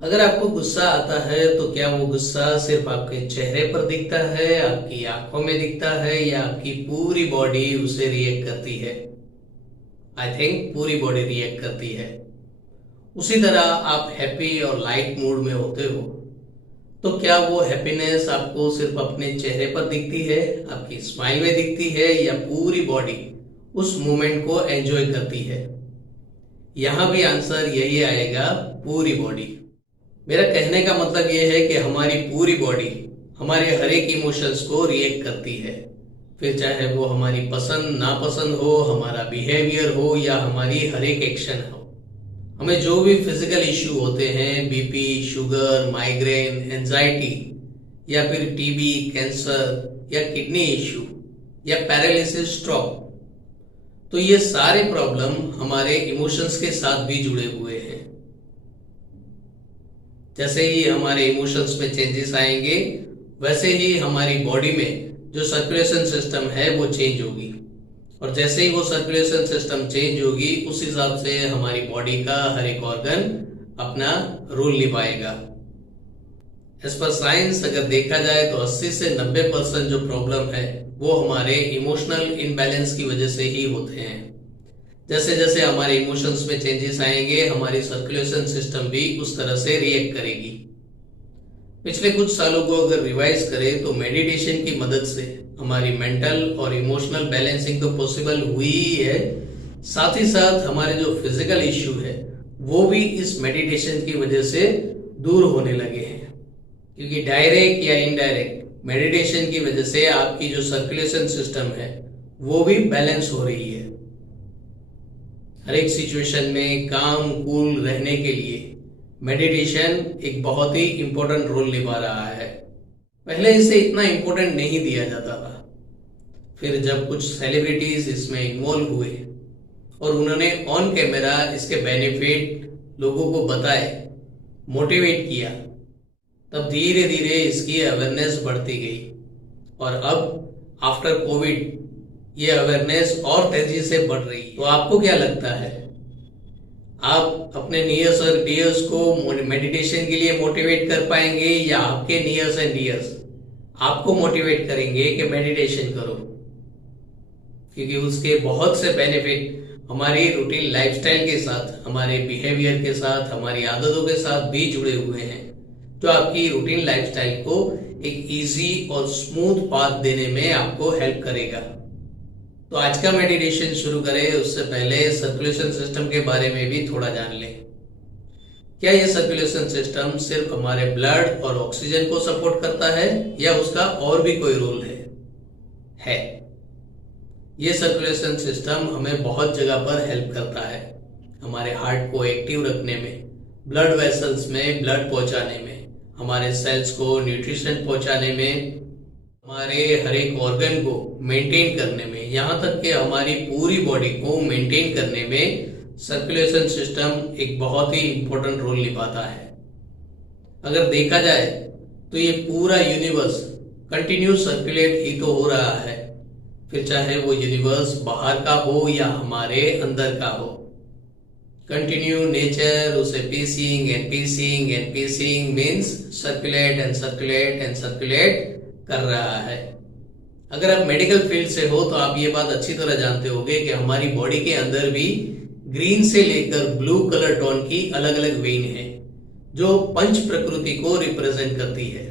अगर आपको गुस्सा आता है तो क्या वो गुस्सा सिर्फ आपके चेहरे पर दिखता है, आपकी आंखों में दिखता है, या आपकी पूरी बॉडी उसे रिएक्ट करती है? आई थिंक पूरी बॉडी रिएक्ट करती है। उसी तरह आप हैप्पी और लाइट मूड में होते हो तो क्या वो हैप्पीनेस आपको सिर्फ अपने चेहरे पर दिखती है, आपकी स्माइल में दिखती है, या पूरी बॉडी उस मोमेंट को एंजॉय करती है? यहां भी आंसर यही आएगा, पूरी बॉडी। मेरा कहने का मतलब यह है कि हमारी पूरी बॉडी हमारे हर एक इमोशंस को रिएक्ट करती है, फिर चाहे वो हमारी पसंद नापसंद हो, हमारा बिहेवियर हो, या हमारी हर एक एक्शन हो। हमें जो भी फिजिकल इश्यू होते हैं, बीपी, शुगर, माइग्रेन, एंजाइटी, या फिर टीबी, कैंसर, या किडनी इश्यू, या पैरालिसिस, स्ट्रोक, तो ये सारे प्रॉब्लम हमारे इमोशंस के साथ भी जुड़े हुए हैं। जैसे ही हमारे इमोशंस में चेंजेस आएंगे, वैसे ही हमारी बॉडी में जो सर्कुलेशन सिस्टम है वो चेंज होगी, और जैसे ही वो सर्कुलेशन सिस्टम चेंज होगी, उस हिसाब से हमारी बॉडी का हर एक ऑर्गन अपना रोल निभाएगा। एज पर साइंस अगर देखा जाए तो 80 से 90% जो प्रॉब्लम है वो हमारे इमोशनल इनबैलेंस की वजह से ही होते हैं। जैसे जैसे हमारे इमोशंस में चेंजेस आएंगे, हमारी सर्कुलेशन सिस्टम भी उस तरह से रिएक्ट करेगी। पिछले कुछ सालों को अगर रिवाइज करें तो मेडिटेशन की मदद से हमारी मेंटल और इमोशनल बैलेंसिंग तो पॉसिबल हुई ही है, साथ ही साथ हमारे जो फिजिकल इश्यू है वो भी इस मेडिटेशन की वजह से दूर होने लगे हैं। क्योंकि डायरेक्ट या इनडायरेक्ट मेडिटेशन की वजह से आपकी जो सर्कुलेशन सिस्टम है वो भी बैलेंस हो रही है। हर एक सिचुएशन में काम कूल रहने के लिए मेडिटेशन एक बहुत ही इंपॉर्टेंट रोल निभा रहा है। पहले इसे इतना इंपॉर्टेंट नहीं दिया जाता था, फिर जब कुछ सेलिब्रिटीज इसमें इन्वॉल्व हुए और उन्होंने ऑन कैमरा इसके बेनिफिट लोगों को बताए, मोटिवेट किया, तब धीरे धीरे इसकी अवेयरनेस बढ़ती गई। और अब आफ्टर कोविड ये अवेयरनेस और तेजी से बढ़ रही है। तो आपको क्या लगता है, आप अपने नियर्स और डियर्स को मेडिटेशन के लिए मोटिवेट कर पाएंगे, या आपके नियर्स एंड डियर्स आपको मोटिवेट करेंगे कि मेडिटेशन करो? क्योंकि उसके बहुत से बेनिफिट हमारी रूटीन लाइफस्टाइल के साथ, हमारे बिहेवियर के साथ, हमारी आदतों के साथ भी जुड़े हुए हैं, जो आपकी रूटीन लाइफस्टाइल को एक इजी और स्मूथ पाथ देने में आपको हेल्प करेगा। तो आज का मेडिटेशन शुरू करें उससे पहले सर्कुलेशन सिस्टम के बारे में भी थोड़ा जान लें। क्या ये सर्कुलेशन सिस्टम सिर्फ हमारे ब्लड और ऑक्सीजन को सपोर्ट करता है, या उसका और भी कोई रोल है? ये सर्कुलेशन सिस्टम हमें बहुत जगह पर हेल्प करता है। हमारे हार्ट को एक्टिव रखने में, ब्लड वेसल्स में ब्लड पहुंचाने में, हमारे सेल्स को न्यूट्रिशन पहुंचाने में, हमारे हर एक ऑर्गन को मेंटेन करने में, यहाँ तक कि हमारी पूरी बॉडी को मेंटेन करने में सर्कुलेशन सिस्टम एक बहुत ही इंपॉर्टेंट रोल निभाता है। अगर देखा जाए तो ये पूरा यूनिवर्स कंटिन्यू सर्कुलेट ही तो हो रहा है, फिर चाहे वो यूनिवर्स बाहर का हो या हमारे अंदर का हो। कंटिन्यू नेचर उसे piecing and piecing and piecing means circulate and circulate and circulate कर रहा है। अगर आप मेडिकल फील्ड से हो तो आप ये बात अच्छी तरह जानते होंगे कि हमारी बॉडी के अंदर भी ग्रीन से लेकर ब्लू कलर टोन की अलग अलग वेन है, जो पंच प्रकृति को रिप्रेजेंट करती है।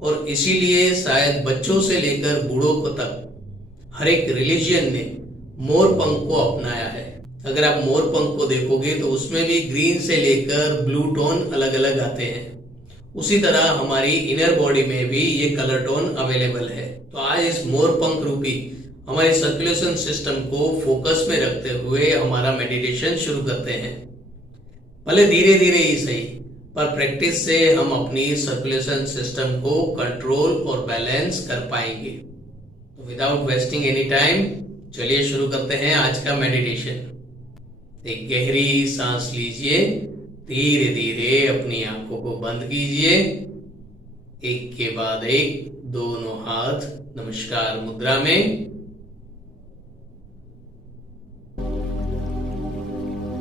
और इसीलिए शायद बच्चों से लेकर बूढ़ों को तक हर एक रिलीजियन ने मोर पंख को अपनाया है। अगर आप मोर पंख को देखोगे तो उसमें भी ग्रीन से लेकर ब्लू टोन अलग अलग आते हैं। उसी तरह हमारी इनर बॉडी में भी ये कलर टोन अवेलेबल है। तो आज इस मोर पंख रूपी हमारी सर्कुलेशन सिस्टम को फोकस में रखते हुए हमारा मेडिटेशन शुरू करते हैं। भले धीरे धीरे ही सही, पर प्रैक्टिस से हम अपनी सर्कुलेशन सिस्टम को कंट्रोल और बैलेंस कर पाएंगे। तो विदाउट वेस्टिंग एनी टाइम, चलिए शुरू करते हैं आज का मेडिटेशन। एक गहरी सांस लीजिए, धीरे धीरे अपनी आंखों को बंद कीजिए, एक के बाद एक दोनों हाथ नमस्कार मुद्रा में,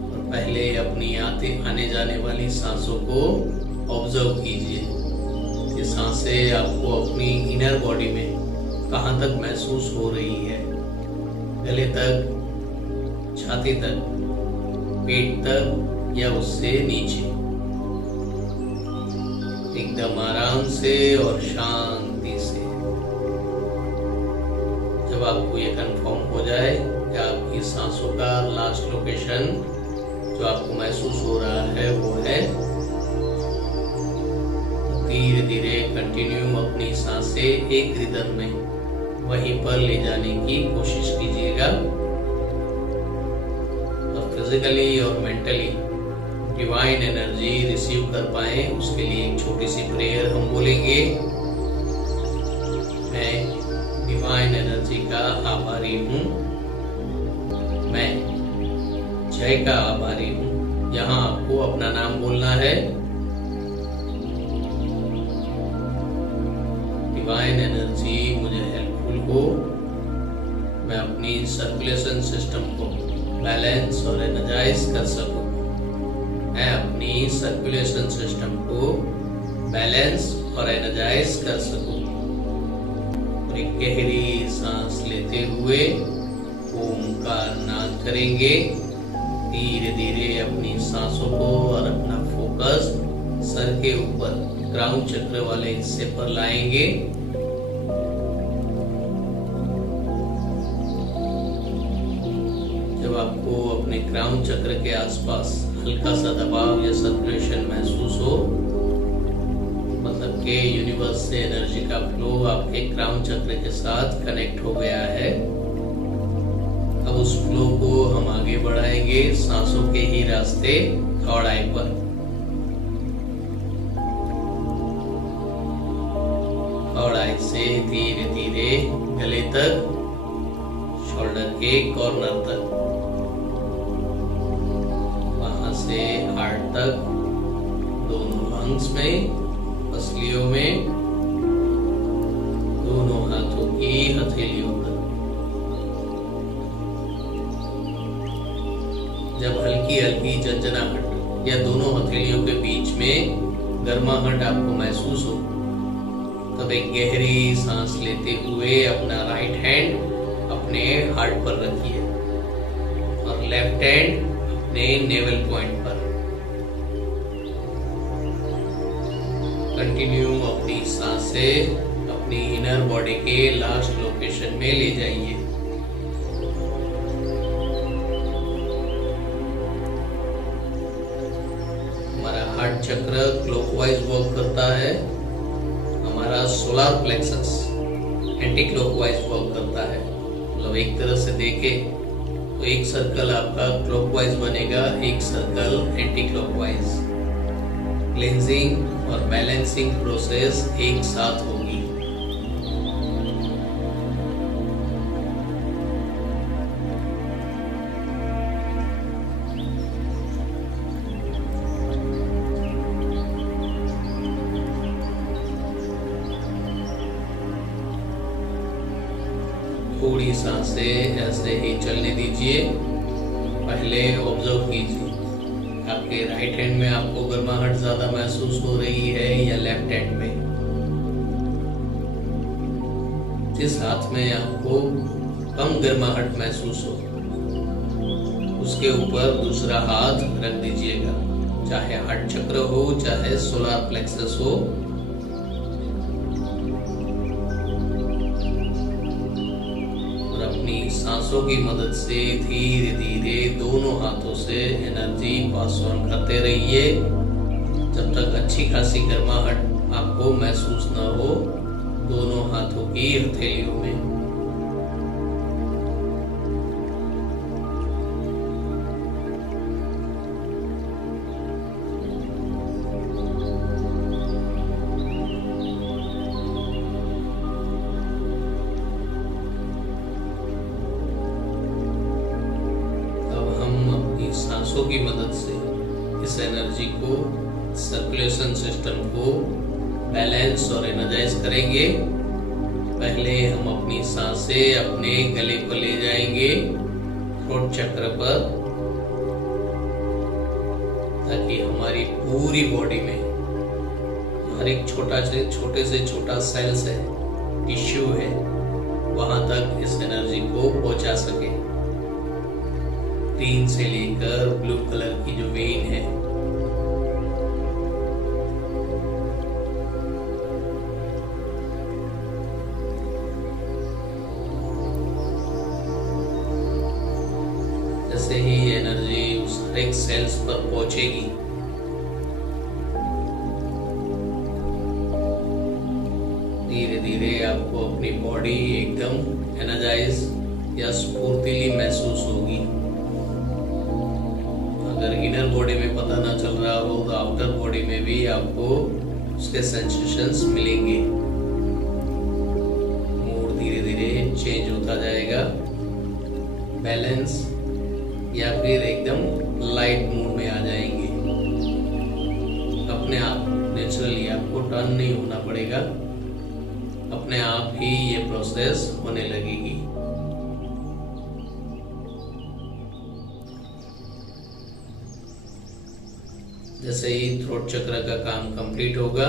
और पहले अपनी आने जाने वाली सांसों को ऑब्जर्व कीजिए कि सांसें आपको अपनी इनर बॉडी में कहाँ तक महसूस हो रही है, गले तक, छाती तक, पेट तक या उससे नीचे। एकदम आराम से और शांति से। जब आपको ये कंफर्म हो जाए कि आपकी सांसों का लास्ट लोकेशन जो आपको महसूस हो रहा है वो है, धीरे धीरे कंटिन्यू अपनी सांसें एक रिदम में वहीं पर ले जाने की कोशिश कीजिएगा। और फिजिकली और मेंटली डिवाइन एनर्जी रिसीव कर पाए उसके लिए एक छोटी सी प्रेयर हम बोलेंगे। मैं डिवाइन एनर्जी का आभारी हूँ, मैं जय का आभारी हूँ। यहाँ आपको अपना नाम बोलना है। डिवाइन एनर्जी मुझे हेल्पफुल हो, मैं अपनी सर्कुलेशन सिस्टम को बैलेंस और एनर्जाइज कर सकूं। मैं अपनी सर्कुलेशन सिस्टम को बैलेंस और एनर्जाइज कर सकूं। और एक गहरी सांस लेते हुए ओम का नाद करेंगे। धीरे धीरे अपनी सांसों को और अपना फोकस सर के ऊपर क्राउन चक्र वाले हिस्से पर लाएंगे। जब आपको अपने क्राउन चक्र के आसपास हल्का सा दबाव या सर्कुलेशन महसूस हो, मतलब कि यूनिवर्स से एनर्जी का फ्लो आपके क्राउन चक्र के साथ कनेक्ट हो गया है। अब उस फ्लो को हम आगे बढ़ाएंगे सांसों के ही रास्ते थर्ड आई पर। थर्ड आई से धीरे धीरे गले तक, शोल्डर के कॉर्नर तक, वहां से हार्ट तक, दोनों लंग्स में, पसलियों में, दोनों हाथों की हथेलियों तक। जब हल्की हल्की झंझनाहट या दोनों हथेलियों के बीच में गर्माहट आपको महसूस हो, तब एक गहरी सांस लेते हुए अपना राइट हैंड अपने हार्ट पर रखिए और लेफ्ट हैंड अपने नेवल पॉइंट पर। कंटिन्यू अपनी सांसें अपनी इनर बॉडी के लास्ट लोकेशन में ले जाइए। हमारा हार्ट चक्र क्लॉकवाइज वर्क करता है, हमारा solar plexus anti clockwise work करता है। मतलब एक तरह से देखें तो एक सर्कल आपका क्लॉकवाइज बनेगा, एक सर्कल एंटी क्लॉकवाइज। क्लींजिंग और बैलेंसिंग प्रोसेस एक साथ होगी। थोड़ी सांसें ऐसे ही चलने दीजिए। पहले ऑब्जर्व कीजिए आपके राइट हैंड में आपको गर्माहट ज्यादा महसूस हो रही है या लेफ्ट हैंड में। जिस हाथ में आपको कम गर्माहट महसूस हो उसके ऊपर दूसरा हाथ रख दीजिएगा, चाहे हार्ट चक्र हो चाहे सोलर प्लेक्सस हो। सांसों की मदद से धीरे धीरे दोनों हाथों से एनर्जी पास ऑन करते रहिए जब तक अच्छी खासी गर्माहट आपको महसूस न हो दोनों हाथों की हथेलियों में। सांसों की मदद से इस एनर्जी को, सर्कुलेशन सिस्टम को बैलेंस और एनर्जाइज करेंगे। पहले हम अपनी सांसें अपने गले पर ले जाएंगे, थ्रोट चक्र पर, ताकि हमारी पूरी बॉडी में हर एक छोटे से छोटा सेल्स है, टिश्यू है, वहां तक इस एनर्जी को पहुंचा सके। ग्रीन से लेकर ब्लू कलर की जो वेन है, जैसे ही एनर्जी उस हर एक सेल्स पर पहुंचेगी, धीरे धीरे आपको अपनी बॉडी एकदम एनर्जाइज या स्फूर्तिली महसूस होगी। अगर इनर बॉडी में पता ना चल रहा हो तो आउटर बॉडी में भी आपको उसके सेंसेशंस मिलेंगे। मूड धीरे धीरे चेंज होता जाएगा, बैलेंस या फिर एकदम लाइट मूड में आ जाएंगे। अपने आप नेचुरली आपको टर्न नहीं होना पड़ेगा, अपने आप ही ये प्रोसेस होने लगेगी। जैसे ही थ्रोट चक्र का काम कंप्लीट होगा,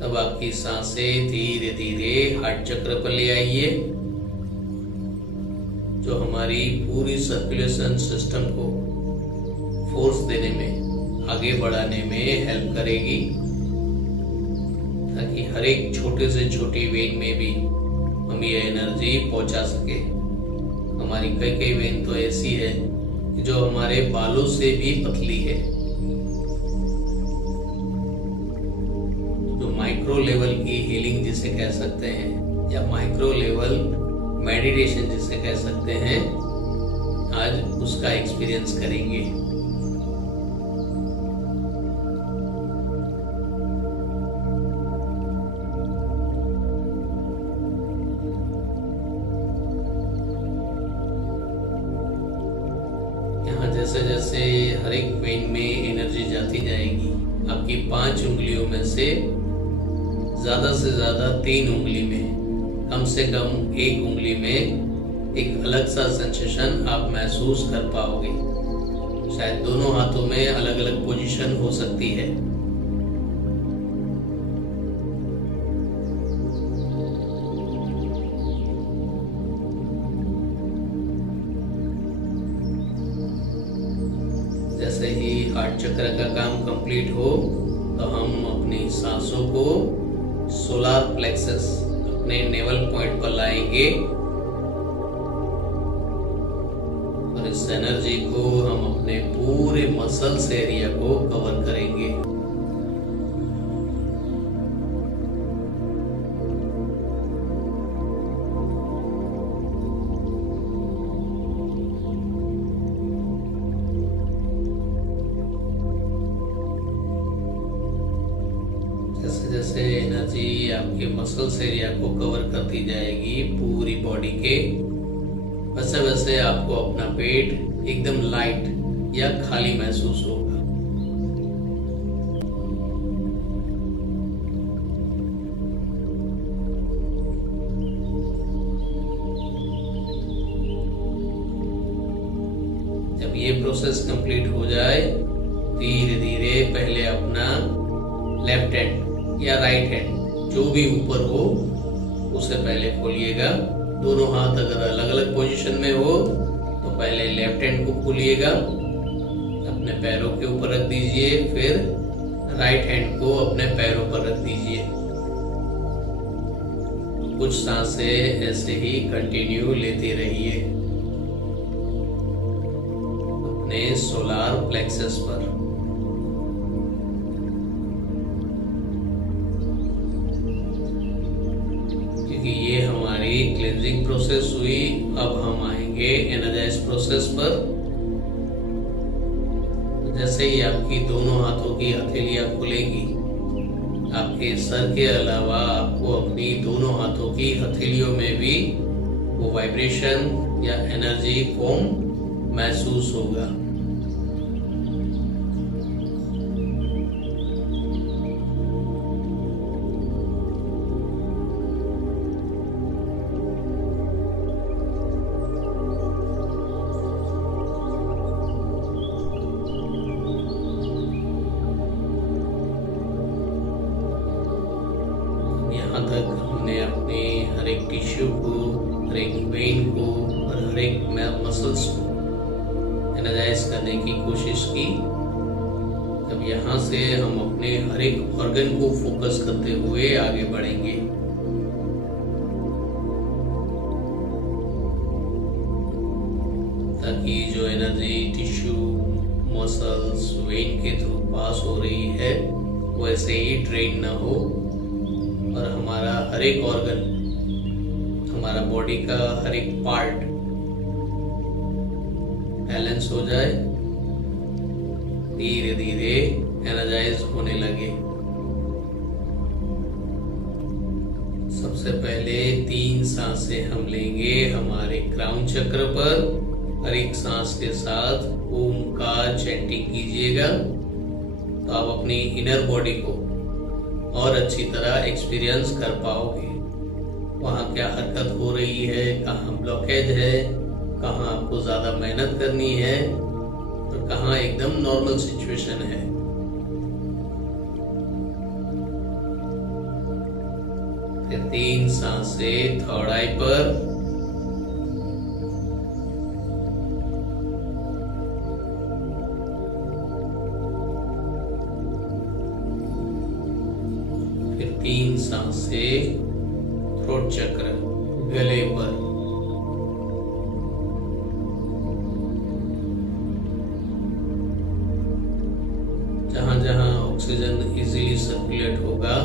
तब आपकी सांसें धीरे धीरे हार्ट चक्र पर ले आइए, जो हमारी पूरी सर्कुलेशन सिस्टम को फोर्स देने में, आगे बढ़ाने में हेल्प करेगी, ताकि हर एक छोटे से छोटी वेन में भी हम ये एनर्जी पहुंचा सके। हमारी कई वेन तो ऐसी है जो हमारे बालों से भी पतली है। जो माइक्रो लेवल की हीलिंग जिसे कह सकते हैं, या माइक्रो लेवल मेडिटेशन जिसे कह सकते हैं, आज उसका एक्सपीरियंस करेंगे। यहाँ जैसे जैसे हर एक वेन में एनर्जी जाती जाएगी, आपकी 5 उंगलियों में से ज्यादा 3 उंगली में, कम से कम 1 उंगली में एक अलग सा सेंसेशन आप महसूस कर पाओगे। शायद दोनों हाथों में अलग अलग पोजीशन हो सकती है। जैसे ही हार्ट चक्र का काम कंप्लीट हो, तो हम अपनी सांसों को सोलार प्लेक्सस, अपने नेवल पॉइंट पर लाएंगे, और इस एनर्जी को हम अपने पूरे मसल्स एरिया को कवर करेंगे। जैसे जैसे एनर्जी आपके मसल्स एरिया को कवर करती जाएगी पूरी बॉडी के, वैसे वैसे आपको अपना पेट एकदम लाइट या खाली महसूस होगा। जब ये प्रोसेस कंप्लीट हो जाए, धीरे धीरे पहले अपना लेफ्ट हैंड या राइट हैंड जो भी ऊपर हो उसे पहले खोलिएगा। दोनों हाथ अगर अलग अलग पोजीशन में हो तो पहले लेफ्ट हैंड को खोलिएगा, अपने पैरों के ऊपर रख दीजिए, फिर राइट हैंड को अपने पैरों पर रख दीजिए। कुछ सांसें ऐसे ही कंटिन्यू लेते रहिए अपने सोलार प्लेक्सस पर। ये हमारी क्लेंजिंग प्रोसेस हुई। अब हम आएंगे एनर्जाइज प्रोसेस पर। जैसे ही आपकी दोनों हाथों की हथेलियां खुलेंगी, आपके सर के अलावा आपको अपनी दोनों हाथों की हथेलियों में भी वो वाइब्रेशन या एनर्जी फॉर्म महसूस होगा। जहाँ तक हमने अपने हर एक टिश्यू को, हर एक वेन को और हर एक मसल्स को एनर्जाइज करने की कोशिश की, तब यहाँ से हम अपने हर एक ऑर्गन को फोकस करते हुए आगे बढ़ेंगे। ताकि जो एनर्जी टिश्यू, मसल्स, वेन के थ्रू पास हो रही है वो ऐसे ही ड्रेन ना हो और हमारा हर एक ऑर्गन, हमारा बॉडी का हर एक पार्ट बैलेंस हो जाए, धीरे धीरे एनर्जाइज होने लगे। सबसे पहले 3 सांसें हम लेंगे हमारे क्राउन चक्र पर। हर एक सांस के साथ ओम का चैंटिंग कीजिएगा, तो आप अपनी इनर बॉडी को और अच्छी तरह एक्सपीरियंस कर पाओगे। वहाँ क्या हरकत हो रही है, कहाँ ब्लॉकेज है, कहाँ आपको ज़्यादा मेहनत करनी है और कहाँ एकदम नॉर्मल सिचुएशन है। फिर 3 सांसें थर्ड आई पर, फिर 3 सांसें थ्रोट चक्र, गले पर, जहां जहां ऑक्सीजन इजीली सर्कुलेट होगा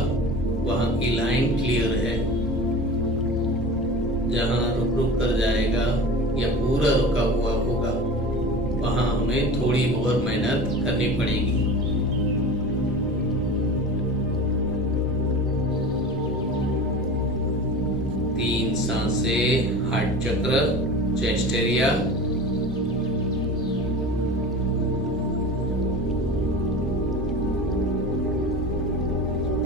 वहां की लाइन क्लियर है। जहां रुक रुक कर जाएगा या पूरा रुका हुआ होगा वहां हमें थोड़ी और मेहनत करनी पड़ेगी। तीन सांसें हार्ट चक्र, चेस्ट एरिया,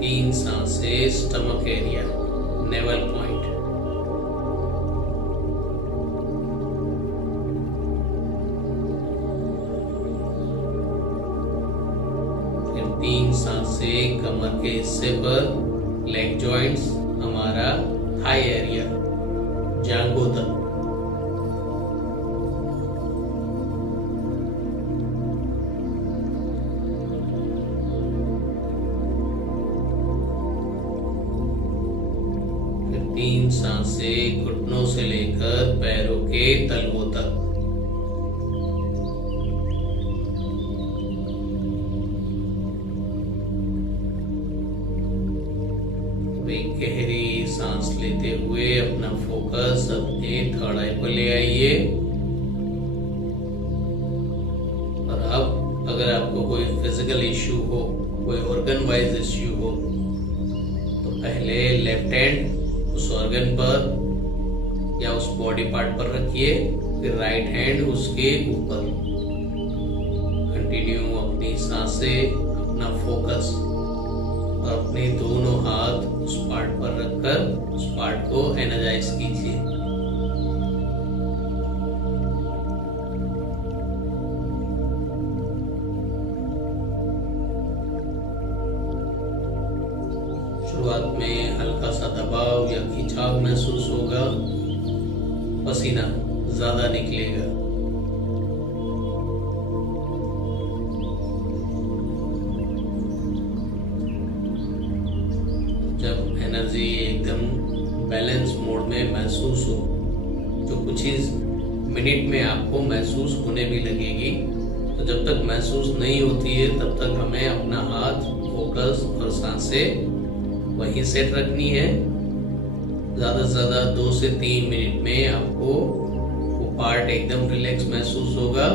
तीन सांसें स्टमक एरिया, नेवल पॉइंट, फिर 3 सांसें कमर के हिस्से पर, लेग जॉइंट्स, हमारा थाई एरिया, जांघों तक, फिर 3 सांसें घुटनों से लेकर पैरों के तलवों तक, गहरी सांस लेते हुए अपना फोकस अपने थर्ड आई पर ले आइए। और अब अगर आपको कोई फिजिकल इश्यू हो, कोई ऑर्गन वाइज इश्यू हो, तो पहले लेफ्ट हैंड उस ऑर्गन पर या उस बॉडी पार्ट पर रखिए, फिर राइट हैंड उसके ऊपर। कंटिन्यू अपनी सांसें, अपना फोकस और अपने दोनों हाथ उस पार्ट पर रखकर उस पार्ट को एनर्जाइज कीजिए। शुरुआत में हल्का सा दबाव या खिंचाव महसूस होगा, पसीना ज्यादा निकलेगा। जब एनर्जी एकदम बैलेंस मोड में महसूस हो, जो कुछ ही मिनट में आपको महसूस होने भी लगेगी, तो जब तक महसूस नहीं होती है तब तक हमें अपना हाथ, फोकस और सांसें वहीं सेट रखनी है। ज़्यादा से ज़्यादा 2 से 3 मिनट में आपको वो पार्ट एकदम रिलैक्स महसूस होगा।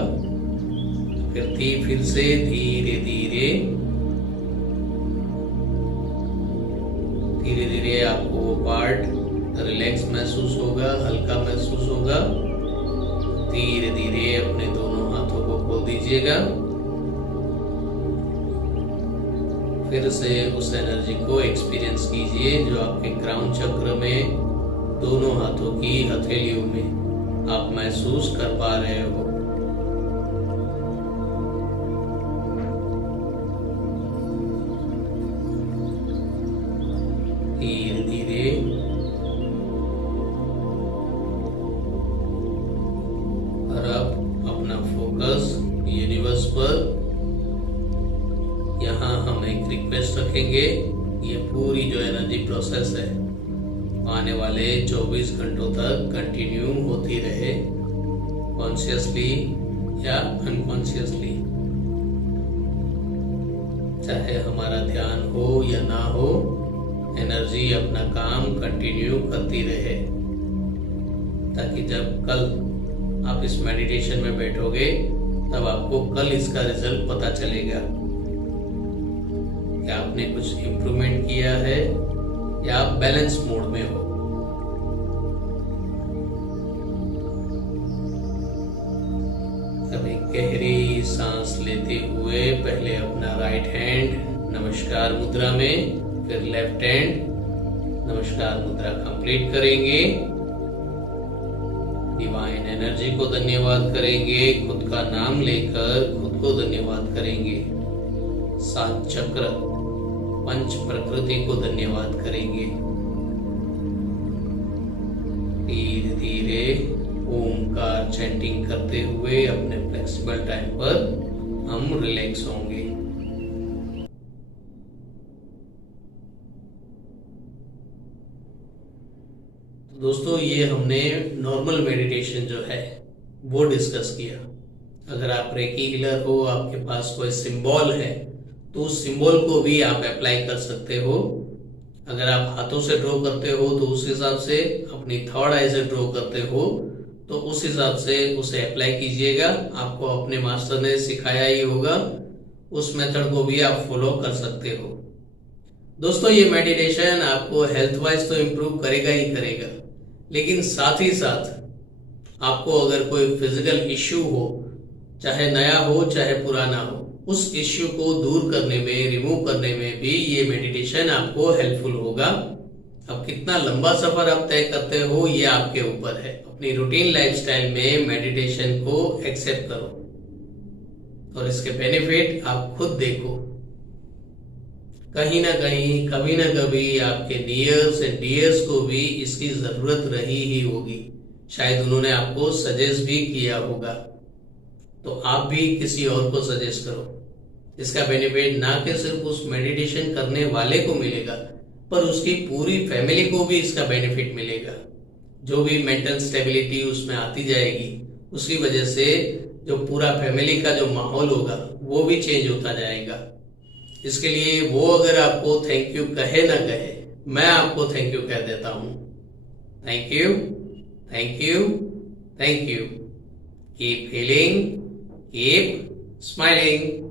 फिर से धीरे धीरे आपको वो पार्ट रिलैक्स महसूस होगा, हल्का महसूस होगा। धीरे धीरे अपने दोनों हाथों को खोल दीजिएगा। फिर से उस एनर्जी को एक्सपीरियंस कीजिए जो आपके क्राउन चक्र में दोनों हाथों की हथेलियों में आप महसूस कर पा रहे हो। धीरे धीरे रिक्वेस्ट रखेंगे, ये पूरी जो एनर्जी प्रोसेस है आने वाले 24 घंटों तक कंटिन्यू होती रहे, कॉन्शियसली या अनकॉन्शियसली। चाहे हमारा ध्यान हो या ना हो, एनर्जी अपना काम कंटिन्यू करती रहे, ताकि जब कल आप इस मेडिटेशन में बैठोगे तब आपको कल इसका रिजल्ट पता चलेगा कि आपने कुछ इम्प्रूवमेंट किया है या आप बैलेंस मोड में हो। अभी गहरी सांस लेते हुए पहले अपना राइट हैंड नमस्कार मुद्रा में, फिर लेफ्ट हैंड नमस्कार मुद्रा कंप्लीट करेंगे। डिवाइन एनर्जी को धन्यवाद करेंगे, खुद का नाम लेकर खुद को धन्यवाद करेंगे। 7 चक्र पंच प्रकृति को धन्यवाद करेंगे। धीरे धीरे ओमकार चैंटिंग करते हुए अपने फ्लेक्सिबल टाइम पर हम रिलैक्स होंगे। दोस्तों, ये हमने नॉर्मल मेडिटेशन जो है वो डिस्कस किया। अगर आप रेकी हीलर हो, आपके पास कोई सिंबल है, तो उस सिंबल को भी आप अप्लाई कर सकते हो। अगर आप हाथों से ड्रॉ करते हो तो उस हिसाब से, अपनी थर्ड आई से ड्रॉ करते हो तो उस हिसाब से उसे अप्लाई कीजिएगा। आपको अपने मास्टर ने सिखाया ही होगा, उस मेथड को भी आप फॉलो कर सकते हो। दोस्तों, ये मेडिटेशन आपको हेल्थ वाइज तो इम्प्रूव करेगा ही करेगा, लेकिन साथ ही साथ आपको अगर कोई फिजिकल इश्यू हो, चाहे नया हो चाहे पुराना हो, उस इश्यू को दूर करने में, रिमूव करने में भी ये मेडिटेशन आपको हेल्पफुल होगा। अब कितना लंबा सफर आप तय करते हो ये आपके ऊपर है। अपनी रूटीन लाइफस्टाइल में मेडिटेशन को एक्सेप्ट करो और इसके बेनिफिट आप खुद देखो। कहीं ना कहीं, कभी ना कभी आपके नियर्स एंड डियर्स को भी इसकी जरूरत रही ही होगी। शायद उन्होंने आपको सजेस्ट भी किया होगा, तो आप भी किसी और को सजेस्ट करो। इसका बेनिफिट ना कि सिर्फ उस मेडिटेशन करने वाले को मिलेगा, पर उसकी पूरी फैमिली को भी इसका बेनिफिट मिलेगा। जो भी मेंटल स्टेबिलिटी उसमें आती जाएगी, उसकी वजह से जो पूरा फैमिली का जो माहौल होगा वो भी चेंज होता जाएगा। इसके लिए वो अगर आपको थैंक यू कहे ना कहे, मैं आपको थैंक यू कह देता हूं। Thank you, thank you, thank you. Keep healing, keep smiling.